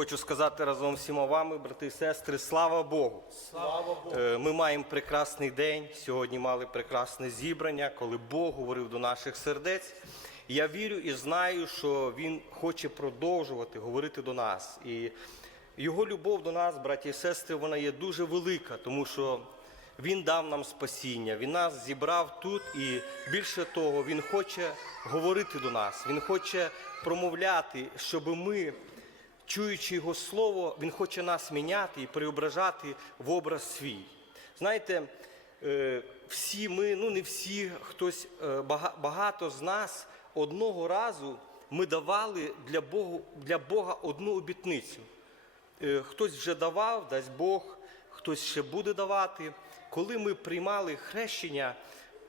Хочу сказати разом всіма вами, брати і сестри, слава Богу. Слава Богу. Е, Ми маємо прекрасний день. Сьогодні мали прекрасне зібрання, коли Бог говорив до наших сердець. Я вірю і знаю, що Він хоче продовжувати говорити до нас. І його любов до нас, браті і сестри, вона є дуже велика, тому що він дав нам спасіння, він нас зібрав тут, і більше того, він хоче говорити до нас, він хоче промовляти, щоб ми чуючи Його Слово, Він хоче нас міняти і преображати в образ свій. Знаєте, е, всі ми, ну не всі, хтось е, багато з нас одного разу ми давали для Бога, для Бога одну обітницю. Е, Хтось вже давав, дасть Бог, хтось ще буде давати. Коли ми приймали хрещення,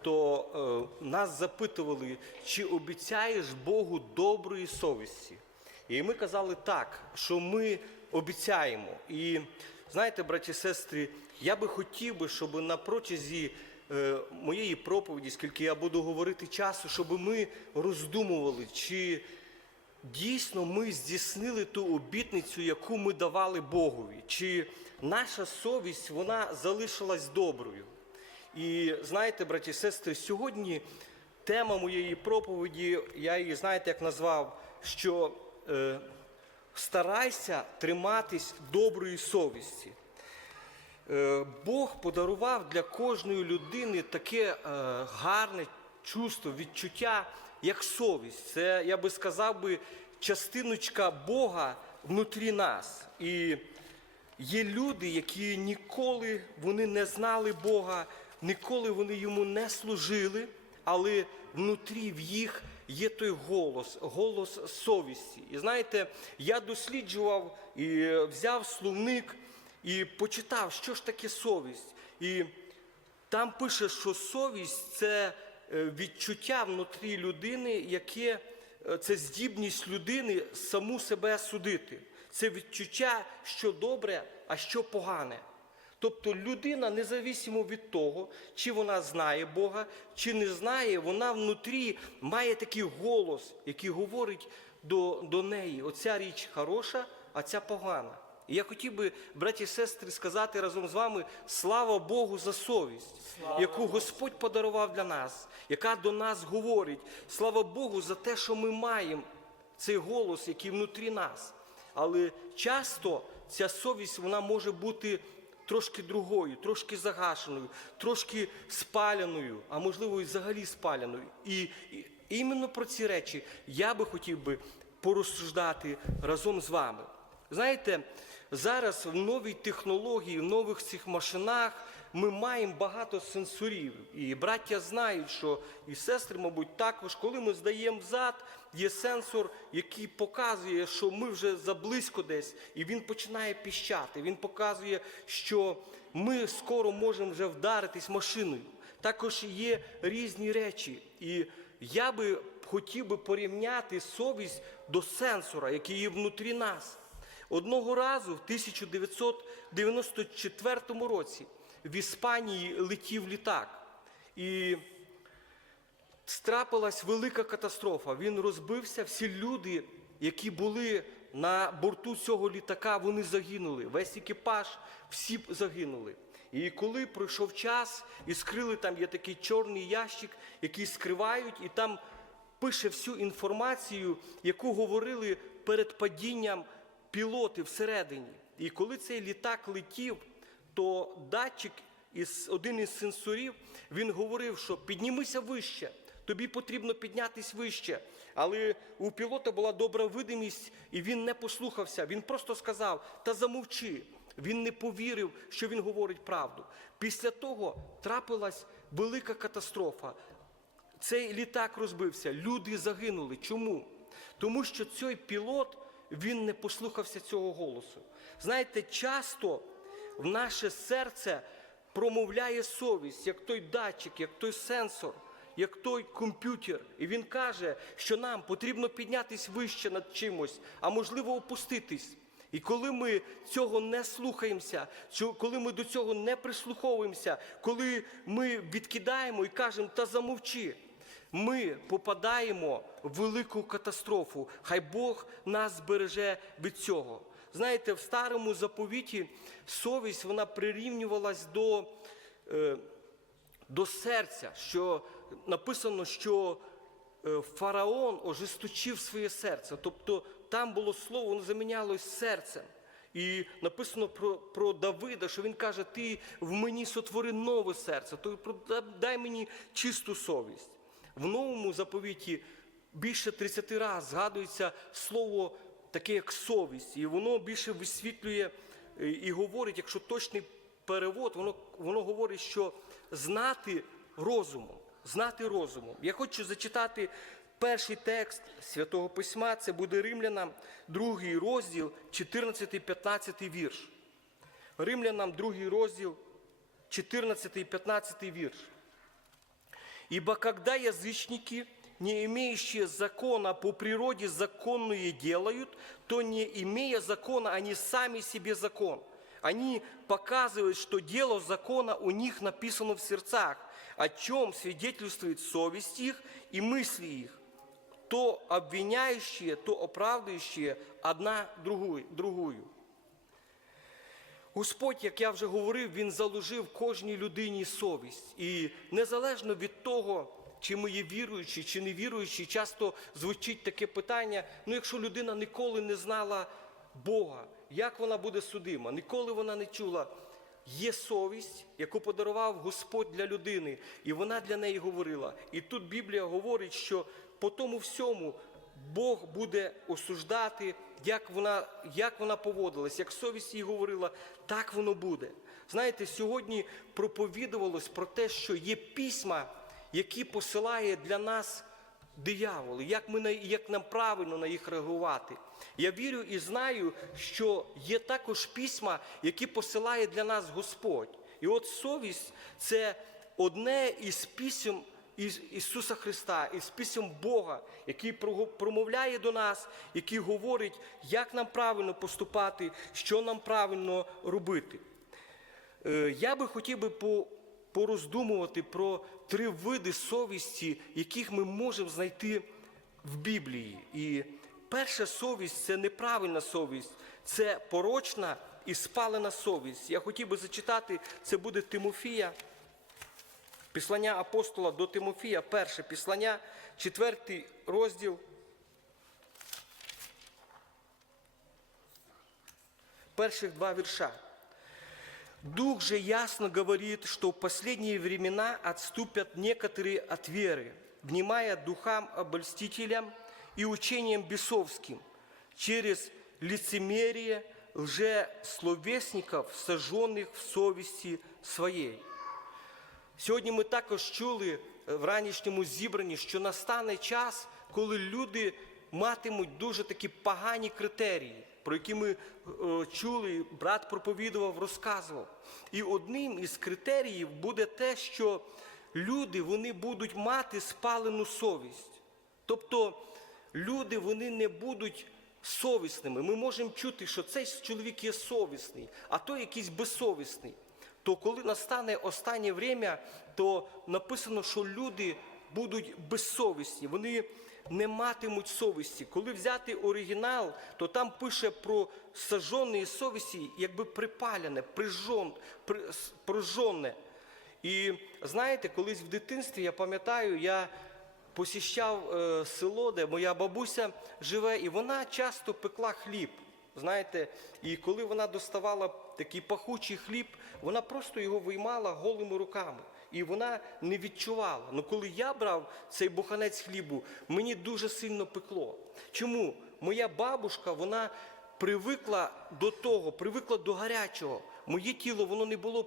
то нас запитували, чи обіцяєш Богу доброї совісті. І ми казали так, що ми обіцяємо. І знаєте, браті і сестри, я би хотів би, щоб на протязі е, моєї проповіді, скільки я буду говорити часу, щоб ми роздумували, чи дійсно ми здійснили ту обітницю, яку ми давали Богові, чи наша совість вона залишилась доброю. І знаєте, браті і сестри, сьогодні тема моєї проповіді, я її знаєте, як назвав, що старайся триматись доброї совісті. Е, Бог подарував для кожної людини таке е, гарне чувство, відчуття, як совість. Це, я би сказав би, частиночка Бога внутрі нас. І є люди, які ніколи вони не знали Бога, ніколи вони йому не служили, але внутрі в їх є той голос, голос совісті. І знаєте, я досліджував і взяв словник і почитав, що ж таке совість. І там пише, що совість це е, відчуття внутрі людини, яке е, це здібність людини саму себе судити. Це відчуття, що добре, а що погане. Тобто людина, независимо від того, чи вона знає Бога, чи не знає, вона внутрі має такий голос, який говорить до, до неї: оця річ хороша, а ця погана. І я хотів би, браті і сестри, сказати разом з вами слава Богу за совість, яку Господь подарував для нас, яка до нас говорить. Слава Богу за те, що ми маємо цей голос, який внутрі нас. Але часто ця совість вона може бути трошки другою, трошки загашеною, трошки спаляною, а можливо і взагалі спаляною. І, і іменно про ці речі я би хотів би порозсуждати разом з вами. Знаєте, зараз в новій технології, в нових цих машинах ми маємо багато сенсорів. І браття знають, що і сестри, мабуть, також, коли ми здаємо взад, є сенсор, який показує, що ми вже заблизько десь, і він починає піщати. Він показує, що ми скоро можемо вже вдаритись машиною. Також є різні речі. І я би хотів би порівняти совість до сенсора, який є внутрі нас. Одного разу, в 1994 році, в Іспанії летів літак. І трапилась велика катастрофа. Він розбився, всі люди, які були на борту цього літака, вони загинули. Весь екіпаж, всі загинули. І коли пройшов час, і скрили там є такий чорний ящик, який скривають, і там пише всю інформацію, яку говорили перед падінням пілоти всередині. І коли цей літак летів, то датчик із один із сенсорів він говорив, що піднімися вище. Тобі потрібно піднятись вище. Але у пілота була добра видимість, і він не послухався. Він просто сказав: та замовчи. Він не повірив, що він говорить правду. Після того трапилась велика катастрофа. Цей літак розбився, люди загинули. Чому? Тому що цей пілот він не послухався цього голосу. Знаєте, часто в наше серце промовляє совість, як той датчик, як той сенсор, як той комп'ютер. І він каже, що нам потрібно піднятись вище над чимось, а можливо опуститись. І коли ми цього не слухаємося, коли ми до цього не прислуховуємося, коли ми відкидаємо і кажемо, та замовчи, ми попадаємо в велику катастрофу. Хай Бог нас збереже від цього. Знаєте, в старому заповіті совість вона прирівнювалась до, е, до серця, що написано, що е, фараон ожесточив своє серце. Тобто там було слово, воно замінялось серцем. І написано про, про Давида, що він каже: Ти в мені сотвори нове серце, то дай мені чисту совість. В новому заповіті більше 30 разів згадується слово таке, як совість, і воно більше висвітлює е, і говорить, якщо точний перевод, воно, воно говорить, що знати розумом, знати розумом. Я хочу зачитати перший текст Святого Письма, це буде Римлянам, другий розділ, 14-15 вірш. Римлянам, другий розділ, 14-15 вірш. Ибо когда язычники, не имеющие закона по природе законные делают, то не имея закона, они сами себе закон. Они показывают, что дело закона у них написано в сердцах, о чем свидетельствует совесть их и мысли их. То обвиняющие, то оправдующие одна другую. другую. Господь, як я вже говорив, Він заложив кожній людині совість. І незалежно від того, чи ми є віруючі, чи не віруючі, часто звучить таке питання: ну якщо людина ніколи не знала Бога, як вона буде судима? Ніколи вона не чула. Є совість, яку подарував Господь для людини, і вона для неї говорила. І тут Біблія говорить, що по тому всьому Бог буде осуждати, як вона, як вона поводилась, як совість їй говорила, так воно буде. Знаєте, сьогодні проповідувалось про те, що є письма, які посилає для нас диявол, як, ми, як нам правильно на їх реагувати. Я вірю і знаю, що є також письма, які посилає для нас Господь. І от совість це одне із писем Ісуса Христа, із писем Бога, який промовляє до нас, який говорить, як нам правильно поступати, що нам правильно робити. Е, Я би хотів би по- пороздумувати про три види совісті, яких ми можемо знайти в Біблії. І перша совість це неправильна совість, це порочна і спалена совість. Я хотів би зачитати, це буде Тимофія. Післання апостола до Тимофія, перше післання, четвертий розділ. Перших два вірша. Дух же ясно говорит, что в последние времена отступят некоторые от веры, внимая духам обольстителям и учениям бесовским, через лицемерие лжесловесников, сожженных в совести своей. Сьогодні ми також чули е, в ранішньому зібранні, що настане час, коли люди матимуть дуже такі погані критерії, Про які ми е, чули, брат проповідував, розказував. І одним із критеріїв буде те, що люди вони будуть мати спалену совість. Тобто люди вони не будуть совісними. Ми можемо чути, що цей чоловік є совісний, а той якийсь безсовісний. То коли настане останнє время, то написано, що люди будуть безсовісні, вони не матимуть совісті. Коли взяти оригінал, то там пише про сожженої совісті, якби припалене, прижон, при, прожжене. І знаєте, колись в дитинстві я пам'ятаю, я посіщав е, село, де моя бабуся живе, і вона часто пекла хліб. Знаєте, і коли вона доставала такий пахучий хліб, вона просто його виймала голими руками. І вона не відчувала. Ну коли я брав цей буханець хлібу, мені дуже сильно пекло. Чому? Моя бабушка, вона привикла до того, привикла до гарячого. Моє тіло воно не було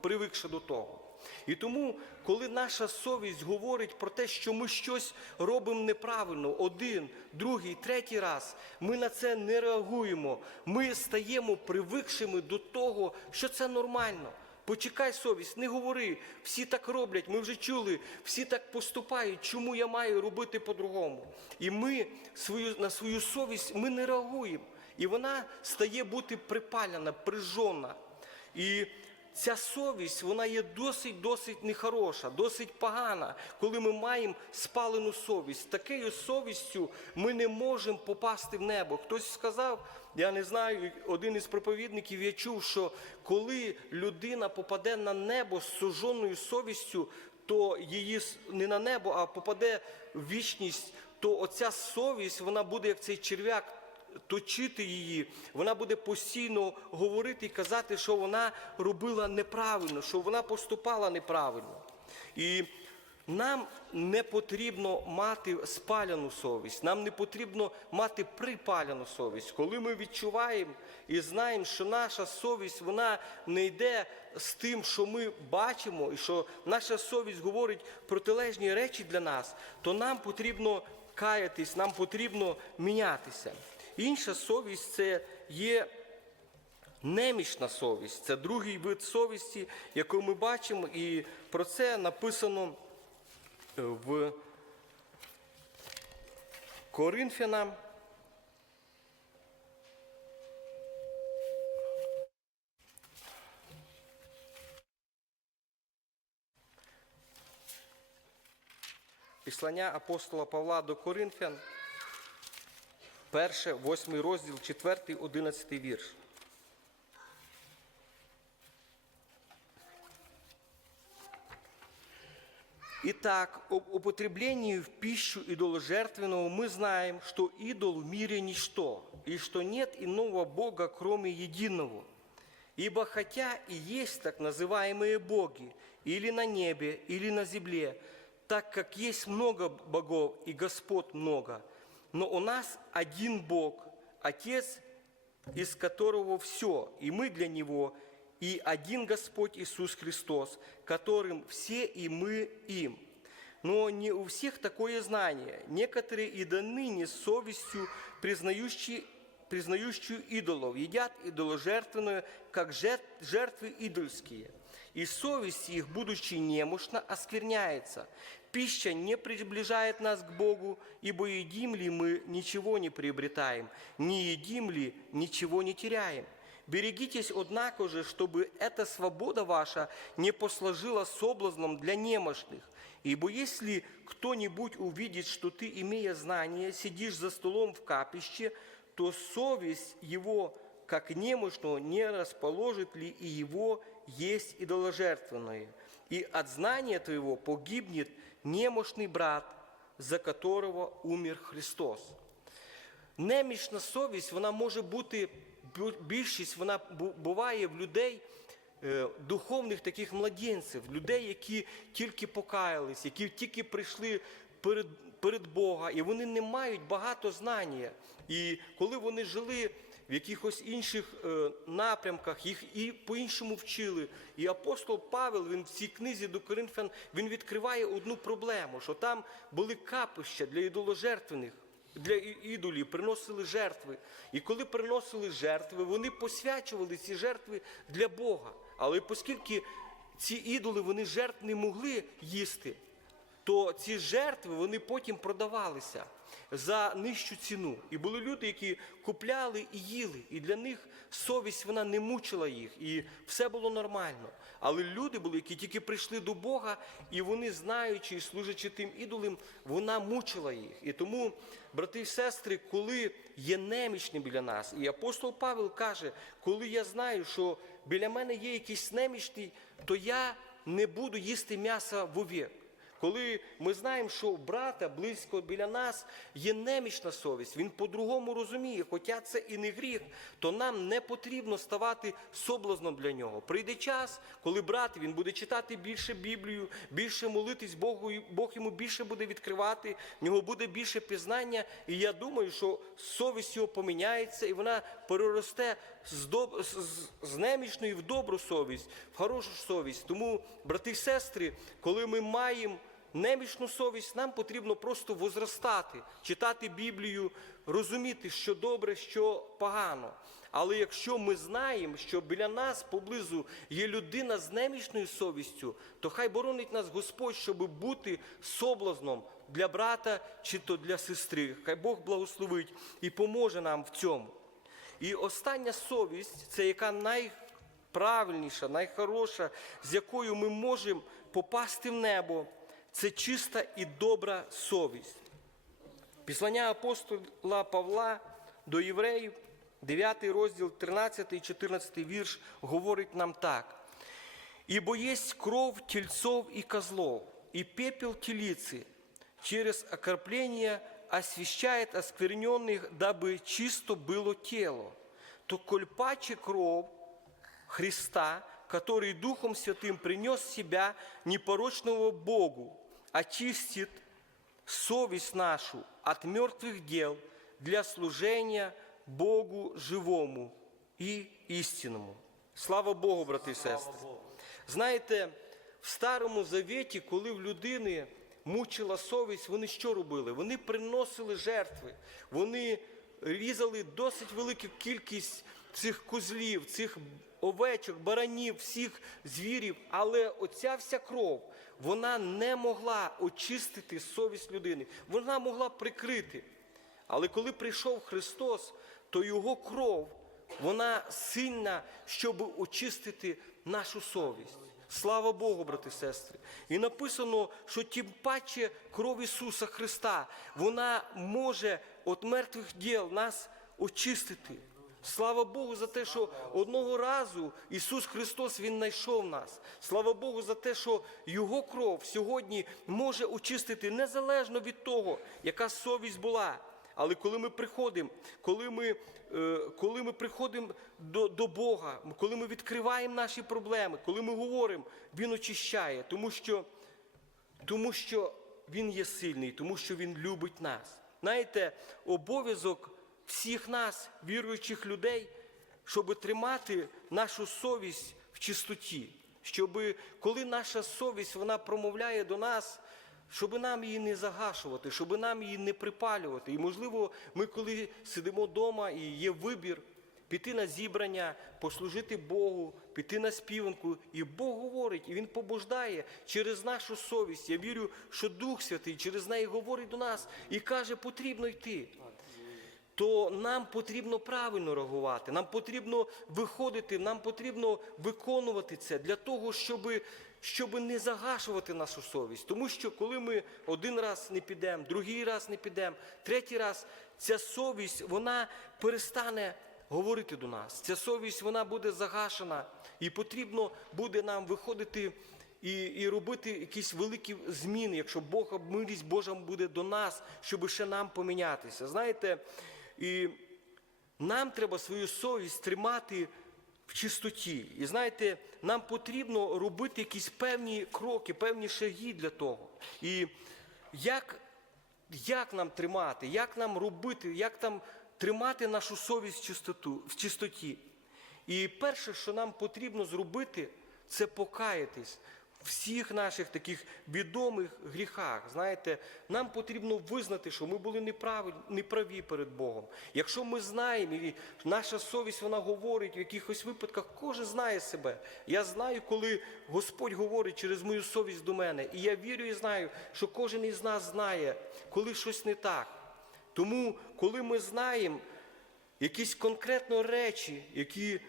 привикше до того. І тому, коли наша совість говорить про те, що ми щось робимо неправильно, один, другий, третій раз, ми на це не реагуємо. Ми стаємо привикшими до того, що це нормально. Почекай совість, не говори, всі так роблять, ми вже чули, всі так поступають, чому я маю робити по-другому? І ми свою, на свою совість ми не реагуємо. І вона стає бути припалена, прижона. І ця совість вона є досить досить нехороша, досить погана, коли ми маємо спалену совість. Такою совістю ми не можемо попасти в небо. Хтось сказав, я не знаю, один із проповідників я чув, що коли людина попаде на небо з суженою совістю, то її не на небо, а попаде в вічність, то оця совість вона буде як цей черв'як точити її, вона буде постійно говорити і казати, що вона робила неправильно, що вона поступала неправильно. І нам не потрібно мати спаляну совість, нам не потрібно мати припаляну совість. Коли ми відчуваємо і знаємо, що наша совість вона не йде з тим, що ми бачимо, і що наша совість говорить протилежні речі для нас, то нам потрібно каятись, нам потрібно мінятися. Інша совість це є немічна совість. Це другий вид совісті, яку ми бачимо, і про це написано е, в Коринфянам. Післання апостола Павла до Коринфян, перше, восьмий розділ, четвертий, одинадцятий вірш. Итак, об употреблении в пищу идоложертвенного мы знаем, что идол в мире ничто, и что нет иного Бога, кроме единого. Ибо хотя и есть так называемые боги, или на небе, или на земле, так как есть много богов и Господ много, но у нас один Бог, Отец, из которого все, и мы для Него, и один Господь Иисус Христос, которым все и мы им. Но не у всех такое знание. Некоторые и до ныне совестью признающие, признающую идолов, едят идоложертвенное, как жертв- жертвы идольские. И совесть их, будучи немощна, оскверняется. Пища не приближает нас к Богу, ибо едим ли мы, ничего не приобретаем, не едим ли, ничего не теряем. Берегитесь, однако же, чтобы эта свобода ваша не послужила соблазном для немощных. Ибо если кто-нибудь увидит, что ты, имея знание, сидишь за столом в капище, то совесть его, как немощного, не расположит ли и его есть идоложертвенное. И от знания твоего погибнет немощный брат, за которого умер Христос. Немічна совість, вона може бути, більшість вона буває в людей, е, духовних таких младенців, людей, які тільки покаялись, які тільки прийшли перед, перед Бога, і вони не мають багато знання. І коли вони жили в якихось інших е, напрямках, їх і по-іншому вчили. І апостол Павел, він в цій книзі до Коринфян, він відкриває одну проблему, що там були капища для ідоложертвених для і- ідолів, приносили жертви. І коли приносили жертви, вони посвячували ці жертви для Бога. Але оскільки ці ідоли вони жертв не могли їсти, то ці жертви вони потім продавалися за нижчу ціну. І були люди, які купляли і їли, і для них совість вона не мучила їх, і все було нормально. Але люди були, які тільки прийшли до Бога, і вони, знаючи і служачи тим ідолам, вона мучила їх. І тому, брати і сестри, коли є немічні біля нас, і апостол Павел каже, коли я знаю, що біля мене є якийсь немічний, то я не буду їсти м'яса вовік. Коли ми знаємо, що у брата близько біля нас є немічна совість, він по-другому розуміє, хоча це і не гріх, то нам не потрібно ставати соблазном для нього. Прийде час, коли брат він буде читати більше Біблію, більше молитись Богу, і Бог йому більше буде відкривати, в нього буде більше пізнання. І я думаю, що совість його поміняється, і вона переросте з, доб... з- немічної в добру совість, в хорошу совість. Тому, брати і сестри, коли ми маємо немічну совість, нам потрібно просто возростати, читати Біблію, розуміти, що добре, що погано. Але якщо ми знаємо, що біля нас поблизу є людина з немічною совістю, то хай боронить нас Господь, щоб бути соблазном для брата чи то для сестри. Хай Бог благословить і поможе нам в цьому. І остання совість, це яка найправильніша, найхороша, з якою ми можемо попасти в небо, це чиста і добра совість. Післання апостола Павла до євреїв, 9 розділ, 13 і 14 вірш, говорить нам так. Ибо есть кров тельцов и козлов, и пепел телицы через окропление освящает оскверненных, дабы чисто было тело. То коль паче кров Христа, который Духом Святым принес себя непорочного Богу, очистит совесть нашу от мертвых дел для служения Богу живому і істинному. Слава Богу, брати і сестри. Знаєте, в Старому Завіті, коли в людини мучила совість, вони що робили? Вони приносили жертви, вони різали досить велику кількість цих козлів, цих овечок, баранів, всіх звірів, але оця вся кров, вона не могла очистити совість людини, вона могла прикрити. Але коли прийшов Христос, то Його кров, вона сильна, щоб очистити нашу совість. Слава Богу, брати і сестри. І написано, що тим паче кров Ісуса Христа, вона може від мертвих діл нас очистити. Слава Богу за те, що одного разу Ісус Христос Він знайшов нас. Слава Богу за те, що Його кров сьогодні може очистити незалежно від того, яка совість була. Але коли ми приходимо, коли ми, е, коли ми приходимо до, до Бога, коли ми відкриваємо наші проблеми, коли ми говоримо, Він очищає, тому що, тому що Він є сильний, тому що Він любить нас. Знаєте, обов'язок всіх нас, віруючих людей, щоб тримати нашу совість в чистоті, щоб коли наша совість вона промовляє до нас, щоб нам її не загашувати, щоб нам її не припалювати. І, можливо, ми, коли сидимо вдома і є вибір піти на зібрання, послужити Богу, піти на співанку, і Бог говорить, і Він побуждає через нашу совість. Я вірю, що Дух Святий через неї говорить до нас і каже, потрібно йти то нам потрібно правильно реагувати, нам потрібно виходити, нам потрібно виконувати це для того, щоб, щоб не загашувати нашу совість. Тому що коли ми один раз не підемо, другий раз не підемо, третій раз ця совість вона перестане говорити до нас. Ця совість вона буде загашена, і потрібно буде нам виходити. І, і робити якісь великі зміни, якщо Бог, милість Божа буде до нас, щоб ще нам помінятися. Знаєте, і нам треба свою совість тримати в чистоті. І знаєте, нам потрібно робити якісь певні кроки, певні шаги для того. І як, як нам тримати, як нам робити, як нам тримати нашу совість в, чистоту, в чистоті? І перше, що нам потрібно зробити, це покаятись всіх наших таких відомих гріхах. Знаєте, нам потрібно визнати, що ми були неправі, неправі перед Богом. Якщо ми знаємо, і наша совість вона говорить в якихось випадках, кожен знає себе. Я знаю, коли Господь говорить через мою совість до мене. І я вірю і знаю, що кожен із нас знає, коли щось не так. Тому, коли ми знаємо якісь конкретно речі, які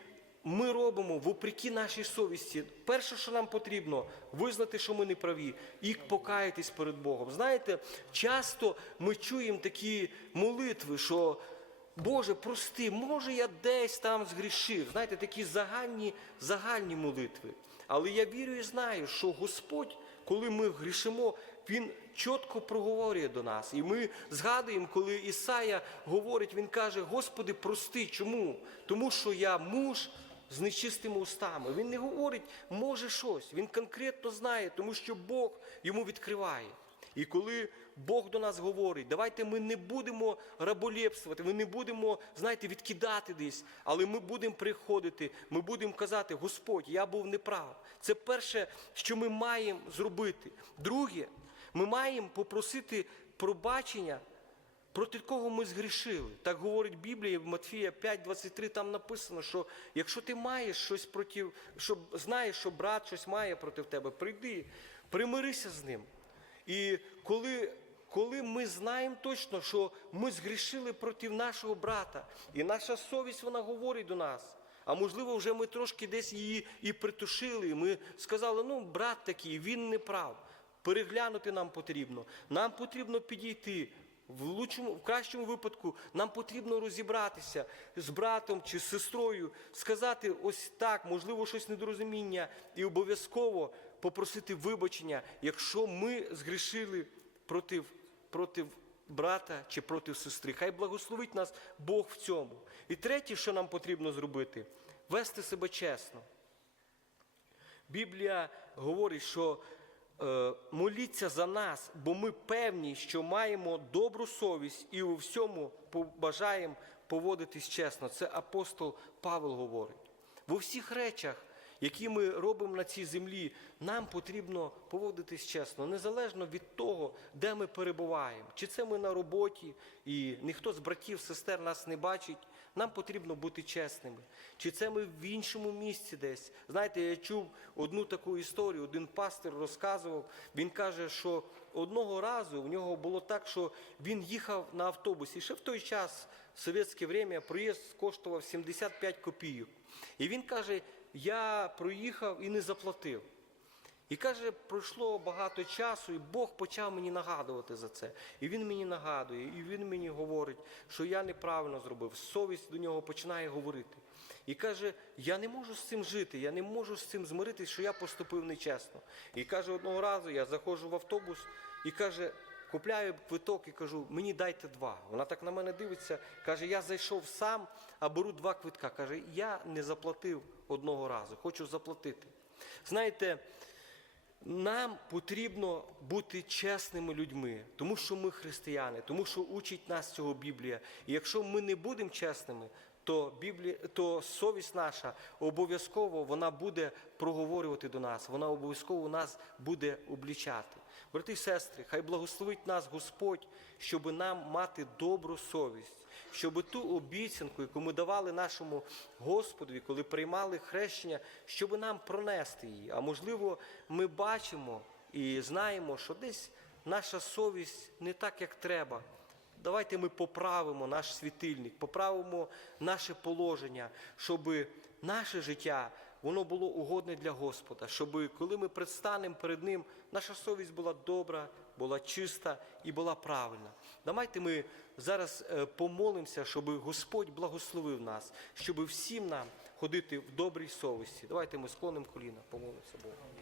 ми робимо вопреки нашій совісті. Перше, що нам потрібно, визнати, що ми не праві, і покаятись перед Богом. Знаєте, часто ми чуємо такі молитви, що Боже, прости, може я десь там згрішив. Знаєте, такі загальні, загальні молитви. Але я вірю і знаю, що Господь, коли ми грішимо, Він чітко проговорює до нас. І ми згадуємо, коли Ісая говорить, він каже: Господи, прости, чому? Тому що я муж з нечистими устами. Він не говорить, може щось. Він конкретно знає, тому що Бог йому відкриває. І коли Бог до нас говорить, давайте ми не будемо раболепствувати, ми не будемо, знаєте, відкидати десь, але ми будемо приходити, ми будемо казати, Господь, я був неправ. Це перше, що ми маємо зробити. Друге, ми маємо попросити пробачення, проти кого ми згрішили. Так говорить Біблія в Матфія 5,23, там написано, що якщо ти маєш щось проти, щоб знаєш, що брат щось має проти тебе, прийди, примирися з ним. І коли, коли ми знаємо точно, що ми згрішили проти нашого брата, і наша совість вона говорить до нас. А можливо, вже ми трошки десь її і притушили. і Ми сказали, ну, брат такий, він не прав. Переглянути нам потрібно. Нам потрібно підійти. В лучшому, в кращому випадку нам потрібно розібратися з братом чи з сестрою, сказати ось так, можливо, щось недорозуміння, і обов'язково попросити вибачення, якщо ми згрішили проти, проти брата чи проти сестри. Хай благословить нас Бог в цьому. І третє, що нам потрібно зробити, вести себе чесно. Біблія говорить, що моліться за нас, бо ми певні, що маємо добру совість і у всьому побажаємо поводитись чесно. Це апостол Павел говорить. В усіх речах, які ми робимо на цій землі, нам потрібно поводитись чесно, незалежно від того, де ми перебуваємо. Чи це ми на роботі, і ніхто з братів, сестер нас не бачить. Нам потрібно бути чесними. Чи це ми в іншому місці десь? Знаєте, я чув одну таку історію, один пастир розказував. Він каже, що одного разу в нього було так, що він їхав на автобусі. Ще в той час, в совєтське время, проїзд коштував 75 копійок. І він каже: я проїхав і не заплатив. І каже, пройшло багато часу, і Бог почав мені нагадувати за це. І він мені нагадує, і він мені говорить, що я неправильно зробив. Совість до нього починає говорити. І каже, я не можу з цим жити, я не можу з цим змиритися, що я поступив нечесно. І каже, одного разу я заходжу в автобус і каже, купляю квиток і кажу, мені дайте два. Вона так на мене дивиться, каже, я зайшов сам, а беру два квитка. Каже, я не заплатив одного разу, хочу заплатити. Знаєте, нам потрібно бути чесними людьми, тому що ми християни, тому що учить нас цього Біблія. І якщо ми не будемо чесними, то Біблія, то совість наша обов'язково вона буде проговорювати до нас, вона обов'язково нас буде облічати. Брати і сестри, хай благословить нас Господь, щоб нам мати добру совість, щоб ту обіцянку, яку ми давали нашому Господові, коли приймали хрещення, щоб нам пронести її. А можливо, ми бачимо і знаємо, що десь наша совість не так, як треба. Давайте ми поправимо наш світильник, поправимо наше положення, щоб наше життя воно було угодне для Господа, щоб коли ми предстанемо перед Ним, наша совість була добра, була чиста і була правильна. Давайте ми зараз е, помолимося, щоб Господь благословив нас, щоб всім нам ходити в добрій совісті. Давайте ми склонимо коліна, помолимося Богу.